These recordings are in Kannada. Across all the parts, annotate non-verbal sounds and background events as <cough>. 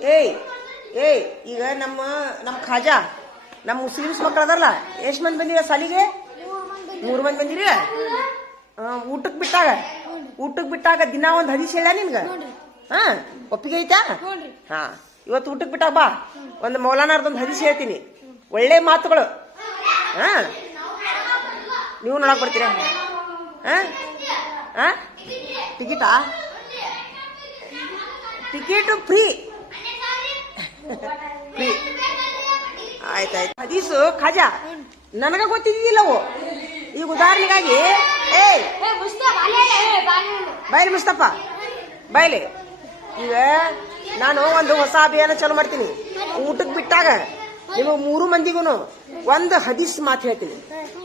ಏಯ್ ಏಯ್, ಈಗ ನಮ್ಮ ನಮ್ಮ ಖಾಜಾ, ನಮ್ಮ ಮುಸ್ಲಿಮ್ಸ್ ಮಕ್ಕಳು ಅದಾರಲ್ಲ ಎಷ್ಟು ಮಂದಿ ಬಂದಿರ ಸಾಲಿಗೆ? ಮೂರು ಮಂದಿ ಬಂದಿರಿ? ಊಟಕ್ಕೆ ಬಿಟ್ಟಾಗ? ಊಟಕ್ಕೆ ಬಿಟ್ಟಾಗ ದಿನ ಒಂದು ಹದಿಸ್ ಹೇಳ ನಿನ್ಗ? ಹಾ, ಒಪ್ಪಿಗೆ ಐತಾ? ಹಾ, ಇವತ್ತು ಊಟಕ್ಕೆ ಬಿಟ್ಟಾಗ ಬಾ. ಒಂದು ಮೌಲಾನಾರ್ದೊಂದು ಹದಿಸ್ ಹೇಳ್ತೀನಿ. ಒಳ್ಳೆ ಮಾತುಗಳು. ಹಾ, ನೀವು ನೋಡಕ್ ಬರ್ತೀರಾ? ಹಾ, ಟಿಕೆಟಾ? Ticket free. ಆಯ್ತಾಯ್ತು. ಹದೀಸು, ಖಜಾ. ನನಗ ಗೊತ್ತಿದ್ದಿಲ್ಲವು ಈಗ ಉದಾಹರಣೆಗಾಗಿ, ಏಯ್! ಬೈಲಿ ಮುಸ್ತಪ್ಪ ಬೈಲಿ. ಈಗ ನಾನು ಒಂದು ಹೊಸ ಅಭಿಯಾನ ಚಾಲು ಮಾಡ್ತೀನಿ. ಊಟಕ್ಕೆ ಬಿಟ್ಟಾಗ ನಿಮಗೆ ಮೂರು ಮಂದಿಗೂ ಒಂದು ಹದೀಸ್ ಮಾತು ಹೇಳ್ತೀನಿ.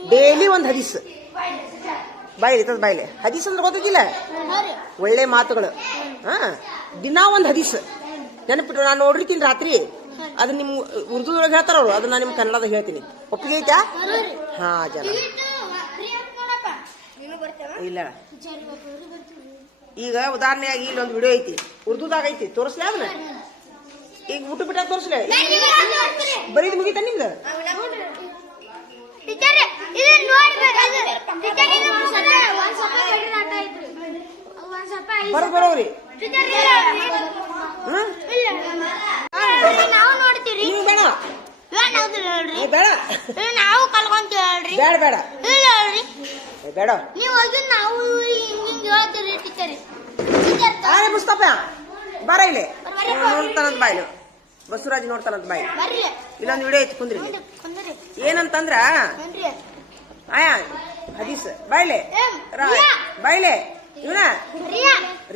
ಡೈಲಿ ಒಂದು ಹದೀಸ್. ಬಾಯ್ಲಿ ತದ ಬಾಯ್ಲಿ ಹದೀಸ್ ಅಂದ್ರೆ ಗೊತ್ತಿಲ್ಲ ಒಳ್ಳೆ ಮಾತುಗಳು. ಹಾ, ದಿನ ಒಂದು ಹದೀಸ್. ನೆನಪಿಟ್ಟು ನಾನು ನೋಡಿರ್ತೀನಿ ರಾತ್ರಿ. ಅದು ನಿಮ್ಮ ಉರ್ದುದೊಳಗೆ ಹೇಳ್ತಾರ ಅವರು ಅದನ್ನ ನಿಮ್ ಕನ್ನಡದಾಗ ಹೇಳ್ತೀನಿ. ಒಪ್ಪಿಗೆ ಐತಾ ಹಾ ಜನ. ಇಲ್ಲ. ಈಗ ಉದಾಹರಣೆಯಾಗಿ ಇಲ್ಲೊಂದು ವಿಡಿಯೋ ಐತಿ. ಉರ್ದುದಾಗ ಐತಿ. ತೋರಿಸ್ಲೇ ಅದನ್ನ? ಈಗ ಊಟ ಬಿಟ್ಟ ತೋರಿಸ್ಲೆ? ಬರೀದ್ ಮುಗಿತ ನಿಮ್ದು? ಟೀಚರ್ ಬರೋರಿ. ನೋಡ್ಬೇಕು ಅದು ಟೀಚರ್ ಇದು ಒಂದ್ ಸ್ವಲ್ಪ ಒಂದ್ ಸ್ವಲ್ಪ ಕಡಿಮೆ ಆಟ ಐತ್ರಿ ಅದು ಒಂದ್ ಸ್ವಲ್ಪ ಐದು ಬರ ಬರೋವ್ರಿ ಟೀಚರ್ ಇಲ್ಲ ಹ್ಮ್ ಇಲ್ಲ ನಾವು ನೋಡ್ತೀರಿ ನೀವು ಬೇಡ ಏನ್ ಹೌದಿಲ್ಲ ಹೇಳ್ರಿ ಏ, ಬೇಡ ಇಲ್ಲ ನಾವು ಕಲ್ಕೊಂತೀವಿ ಹೇಳ್ರಿ. ಬೇಡ ಬೇಡ. ಇಲ್ಲ ಹೇಳ್ರಿ. ಬೇಡ. ನೀವು ಹೋಗಿ ನಾವು ಹಿಂಗ್ ಹಿಂಗ್ ಹೇಳ್ತೀರಿ ಟೀಚರ್ ಅರೆ ಮುಸ್ತಫ ಬರ ಇಲ್ಲಿ. ನೋಡ್ತಾನಂತ ಬಾಯ್ಲು ಬಸವರಾಜ್ ನೋಡ್ತಾನಂತ ಬಾಯ್ ಇಲ್ಲೊಂದು ವಿಡಿಯೋ ಐತಿ ಕುಂದ್ರಿ ಏನಂತಂದ್ರ? ಆಯಾ ಹದೀಸ್ ಬಾಯ್ಲೆ. ಬಾಯ್ಲೆ ಇವನ?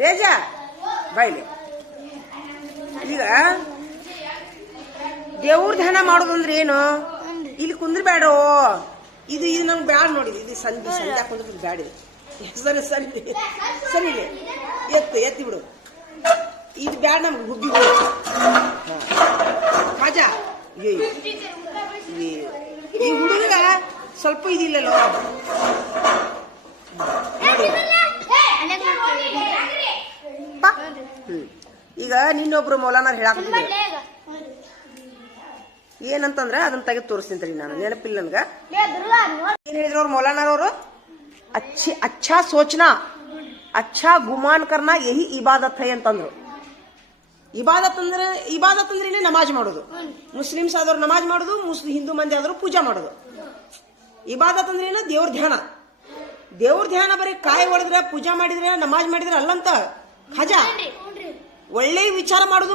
ರೇಜಾ? ಬಾಯ್ಲೆ ಈಗ ದೇವ್ರ ಧ್ಯಾನ ಮಾಡೋದಂದ್ರೆ ಏನು? ಇಲ್ಲಿ ಕುಂದ್ರಬೇಡೋ. ಇದು ಇದು ನಮ್ಗೆ ಬ್ಯಾಡ ನೋಡಿ, ಇದು ಸಂಧಿ ಸಂಧ್ಯಾ ಕುಂದ್ರ ಬ್ಯಾಡ ಇದೆ. <laughs> ಸರಿ ಸರಿ ಸರಿ. ಎತ್ತು, ಎತ್ತಿ ಬಿಡು. ಇದು ಬ್ಯಾಡ ನಮ್ಗೆ ಹುಬ್ಬಿ ಬಿಡು ಮಜಾ. ಈ ಹುಡುಗ ಸ್ವಲ್ಪ ಇದಿಲ್ಲಲ್ಲ. ಈಗ ನಿನ್ನೊಬ್ರು ಮೌಲಾನ ಹೇಳಾಕತ್ತಿದ್ರು ಏನಂತಂದ್ರೆ ಅದನ್ನ ತೆಗೆದು ತೋರಿಸ್ತೀನಿ ನಾನು. ನೆನಪಿಲ್ಲ ನನ್ಗ. ಏನ್ ಹೇಳಿದ್ರು ಅವ್ರು ಮೌಲಾನಾರ್ ಅವರು ಅಚ್ಚಿ ಅಚ್ಚಾ ಸೋಚನಾ. ಅಚ್ಚಾ ಗುಮಾನ್ ಕರ್ನ ಯಹಿ ಇಬಾದತ್ ಹೈ ಅಂತಂದ್ರು. ಇಬಾದತ್ ಅಂದ್ರೆ ಇಬಾದತ್ ಅಂದ್ರೆ ನಮಾಜ್ ಮಾಡೋದು. ಮುಸ್ಲಿಮ್ಸ್ ಆದವ್ರು ನಮಾಜ್ ಮಾಡೋದು ಮುಸ್ಲಿಂ ಹಿಂದೂ ಮಂದಿ ಆದ್ರೂ ಪೂಜಾ ಮಾಡೋದು. ಇಬಾದತ್ ಅಂದ್ರೆ ಏನ? ದೇವ್ರ ಧ್ಯಾನ. ದೇವ್ರ ಧ್ಯಾನ ಬರೀ ಕಾಯಿ ಹೊಡೆದ್ರೆ ಪೂಜಾ ಮಾಡಿದ್ರೆ ನಮಾಜ್ ಮಾಡಿದ್ರೆ ಅಲ್ಲಂತ ಖಜಾ. ಒಳ್ಳೆ ವಿಚಾರ ಮಾಡೋದು